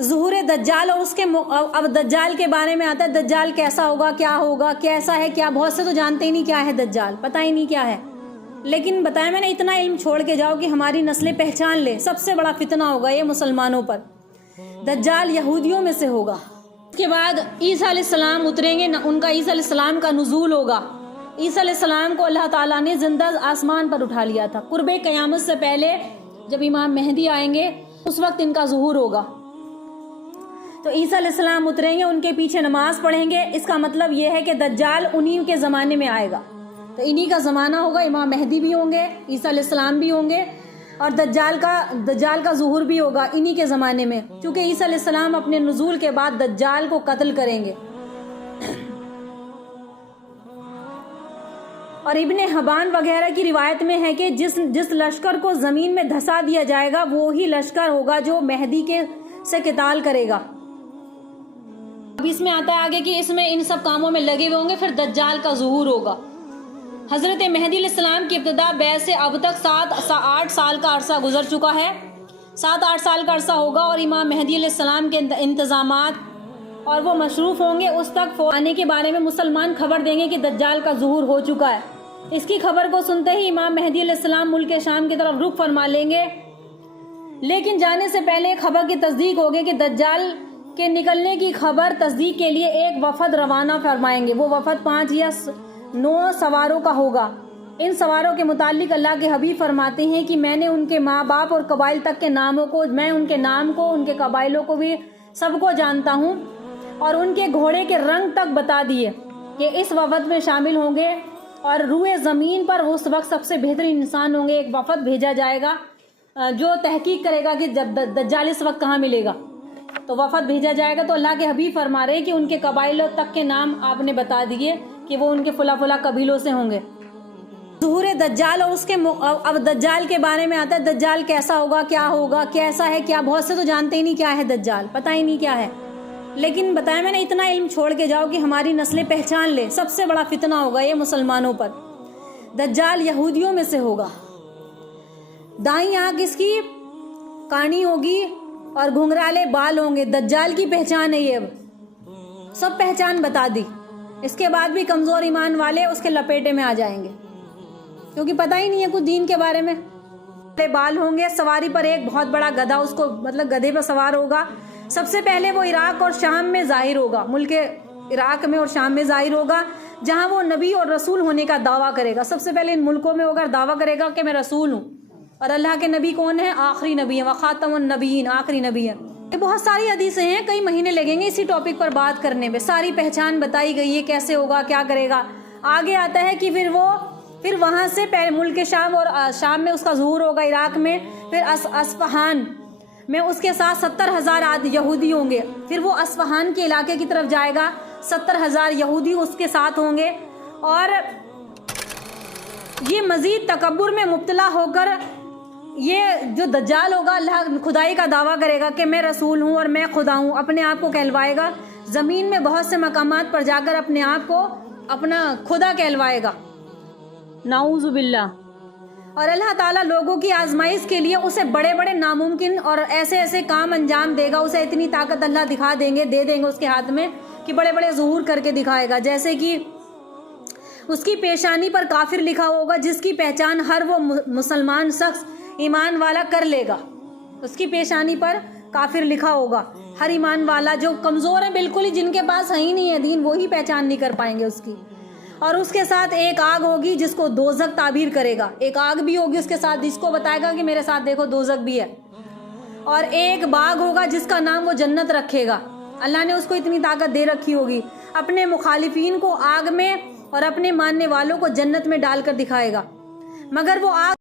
ظہور دجال اور اس کے اب دجال کے بارے میں آتا ہے، دجال کیسا ہوگا، کیسا ہے، کیا بہت سے تو جانتے ہی نہیں کیا ہے دجال، پتہ ہی نہیں کیا ہے، لیکن بتایا میں نے اتنا علم چھوڑ کے جاؤ کہ ہماری نسلیں پہچان لے۔ سب سے بڑا فتنہ ہوگا یہ مسلمانوں پر، دجال یہودیوں میں سے ہوگا۔ اس کے بعد عیسیٰ علیہ السلام اتریں گے، ان کا عیسیٰ علیہ السلام کا نزول ہوگا۔ عیسیٰ علیہ السلام کو اللہ تعالیٰ نے زندہ آسمان پر اٹھا لیا تھا۔ قرب قیامت سے پہلے جب امام مہدی آئیں گے اس وقت ان کا ظہور ہوگا۔ تو عیسیٰ علیہ السلام اتریں گے، ان کے پیچھے نماز پڑھیں گے۔ اس کا مطلب یہ ہے کہ دجال انہی کے زمانے میں آئے گا، تو انہی کا زمانہ ہوگا۔ امام مہدی بھی ہوں گے، عیسیٰ علیہ السلام بھی ہوں گے، اور دجال کا ظہور بھی ہوگا انہی کے زمانے میں، کیونکہ عیسیٰ علیہ السلام اپنے نزول کے بعد دجال کو قتل کریں گے۔ اور ابن حبان وغیرہ کی روایت میں ہے کہ جس لشکر کو زمین میں دھسا دیا جائے گا وہی لشکر ہوگا جو مہدی سے قتال کرے گا۔ اب اس میں آتا ہے آگے کہ اس میں ان سب کاموں میں لگے ہوئے ہوں گے، پھر دجال کا ظہور ہوگا۔ حضرت مہدی علیہ السلام کی ابتدا بیعت سے اب تک 7-8 سال کا عرصہ گزر چکا ہے، 7-8 سال کا عرصہ ہوگا، اور امام مہدی علیہ السلام کے انتظامات اور وہ مصروف ہوں گے۔ اس تک آنے کے بارے میں مسلمان خبر دیں گے کہ دجال کا ظہور ہو چکا ہے۔ اس کی خبر کو سنتے ہی امام مہدی علیہ السلام ملک شام کی طرف رخ فرما لیں گے، لیکن جانے سے پہلے خبر کی تصدیق ہوگی کہ دجال کے نکلنے کی خبر تصدیق کے لیے ایک وفد روانہ فرمائیں گے۔ وہ وفد 5 یا 9 سواروں کا ہوگا۔ ان سواروں کے متعلق اللہ کے حبیب فرماتے ہیں کہ میں نے ان کے ماں باپ اور قبائل تک کے ناموں کو، میں ان کے نام کو، ان کے قبائلوں کو بھی سب کو جانتا ہوں، اور ان کے گھوڑے کے رنگ تک بتا دیے کہ اس وفد میں شامل ہوں گے، اور روئے زمین پر اس وقت سب سے بہترین انسان ہوں گے۔ ایک وفد بھیجا جائے گا جو تحقیق کرے گا کہ دجال اس وقت کہاں ملے گا، تو وفد بھیجا جائے گا۔ تو اللہ کے حبیب فرما رہے ہیں کہ ان کے قبائلوں تک کے نام آپ نے بتا دیے کہ وہ ان کے فلاں قبیلوں سے ہوں گے۔ ظہور دجال اور اس کے اب دجال کے بارے میں آتا ہے، دجال کیسا ہوگا، کیسا ہے، کیا بہت سے تو جانتے ہی نہیں کیا ہے دجال، پتہ ہی نہیں کیا ہے، لیکن بتایا میں نے اتنا علم چھوڑ کے جاؤ کہ ہماری نسلیں پہچان لے۔ سب سے بڑا فتنہ ہوگا یہ مسلمانوں پر، دجال یہودیوں میں سے ہوگا۔ دائیں آنکھ اس کی کانی ہوگی اور گھنگرالے بال ہوں گے، دجال کی پہچان ہے یہ۔ اب سب پہچان بتا دی، اس کے بعد بھی کمزور ایمان والے اس کے لپیٹے میں آ جائیں گے، کیونکہ پتہ ہی نہیں ہے کچھ دین کے بارے میں۔ بال ہوں گے، سواری پر ایک بہت بڑا گدھا، اس کو مطلب گدھے پر سوار ہوگا۔ سب سے پہلے وہ عراق اور شام میں ظاہر ہوگا، ملک عراق میں اور شام میں ظاہر ہوگا، جہاں وہ نبی اور رسول ہونے کا دعویٰ کرے گا۔ سب سے پہلے ان ملکوں میں ہوگا، دعویٰ کرے گا کہ میں رسول ہوں، اور اللہ کے نبی کون ہے؟ آخری نبی ہیں، وخاتم النبیین، آخری نبی ہیں۔ یہ بہت ساری حدیثیں ہیں، کئی مہینے لگیں گے اسی ٹاپک پر بات کرنے میں۔ ساری پہچان بتائی گئی ہے، کیسے ہوگا، کیا کرے گا۔ آگے آتا ہے کہ پھر وہاں سے ملک شام، اور شام میں اس کا ظہور ہوگا، عراق میں، پھر اصفہان میں اس کے ساتھ 70,000 یہودی ہوں گے۔ پھر وہ اصفہان کے علاقے کی طرف جائے گا، 70,000 یہودی اس کے ساتھ ہوں گے، اور یہ مزید تکبر میں مبتلا ہو کر یہ جو دجال ہوگا اللہ خدائی کا دعویٰ کرے گا کہ میں رسول ہوں اور میں خدا ہوں، اپنے آپ کو کہلوائے گا۔ زمین میں بہت سے مقامات پر جا کر اپنے آپ کو اپنا خدا کہلوائے گا، نعوذ باللہ۔ اور اللہ تعالیٰ لوگوں کی آزمائش کے لیے اسے بڑے بڑے ناممکن اور ایسے کام انجام دے گا، اسے اتنی طاقت اللہ دے دیں گے اس کے ہاتھ میں کہ بڑے بڑے ظہور کر کے دکھائے گا۔ جیسے کہ اس کی پیشانی پر کافر لکھا ہوگا، جس کی پہچان ہر وہ مسلمان شخص ایمان والا کر لے گا۔ اس کی پیشانی پر کافر لکھا ہوگا، ہر ایمان والا جو کمزور ہے بالکل ہی، جن کے پاس ہے ہی نہیں ہے دین، وہی پہچان نہیں کر پائیں گے اس کی۔ اور اس کے ساتھ ایک آگ ہوگی جس کو دوزخ تعبیر کرے گا، ایک آگ بھی ہوگی اس کے ساتھ جس کو بتائے گا کہ میرے ساتھ دیکھو دوزخ بھی ہے۔ اور ایک باغ ہوگا جس کا نام وہ جنت رکھے گا، اللہ نے اس کو اتنی طاقت دے رکھی ہوگی، اپنے مخالفین کو آگ میں اور اپنے ماننے والوں کو جنت میں ڈال کر دکھائے گا، مگر وہ آگ